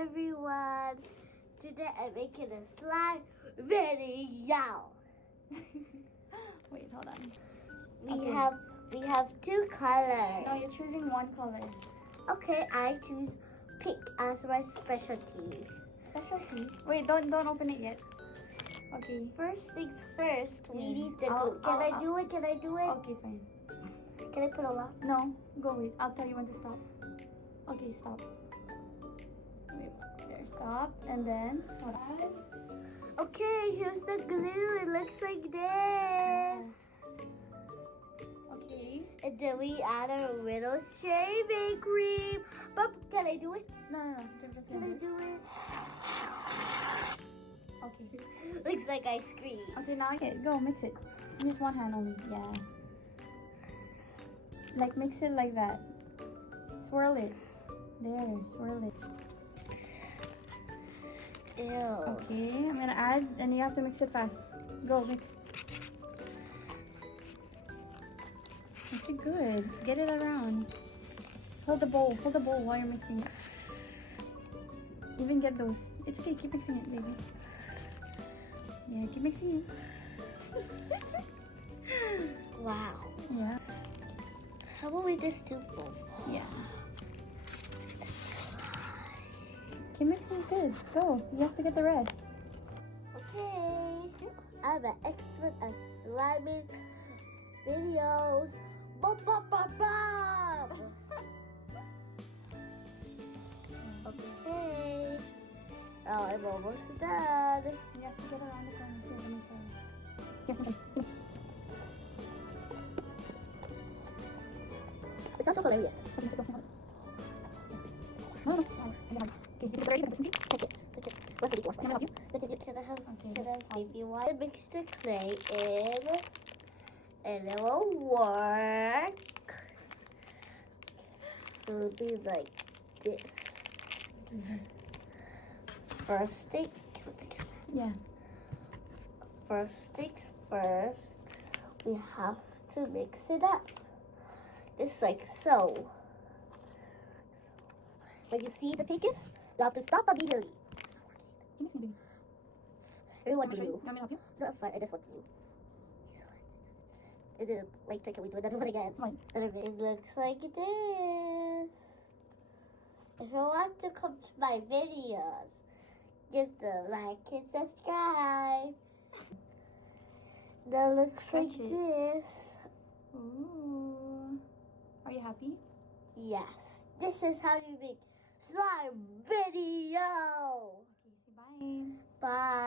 everyone. Today I'm making a slime video. Wait, hold on. We have two colors. No, you're choosing one color. Okay, I choose pink as my specialty. Specialty? Wait, don't open it yet. Okay. First things first, we Yeah. need the glue. Can I do it? Can I do it? Okay, fine. Can I put a lock? No, go wait. I'll tell you when to stop. Okay, stop. Wait, there, stop. And then, hold on. Okay, here's the glue. It looks like this. Okay. And then we add a little shaving cream. But can I do it? No. Just Can I do it? Okay. Looks like ice cream. Okay, now go mix it. Use one hand only. Yeah. Like mix it like that. Swirl it. There, swirl it. Ew. Okay, I'm gonna add, and you have to mix it fast. Go mix. Mix it good. Get it around. Hold the bowl while you're mixing it. Even get those. It's okay, keep mixing it, baby. Yeah, keep mixing it. Wow. Yeah. How about we just do both? Yeah. Keep mixing it good. Go. You have to get the rest. Okay. I'm an expert at sliming videos. Bum, bum, bum, bum. Okay. Now I'm almost done. You have to get around the corner so you don't fall. It's not so hilarious. No. Okay, What's the Can I help you? Can I have? Okay, Can I just pause give you one? Mix the clay in, and it will work. It will be like this. First thing, Yeah. first things first, we have to mix it up. Just like so. When you see the pickets, you have to stop immediately. Keep mixing, baby. Everyone You do. want me to help you? No, it's fine. I just want to. It didn't like. Can we do another one again? Fine. It looks like this. If you want to come to my videos, give the like and subscribe. That looks Stretch like it. this. Ooh. Are you happy? Yes. This is how you make slime video. Okay, say bye. Bye.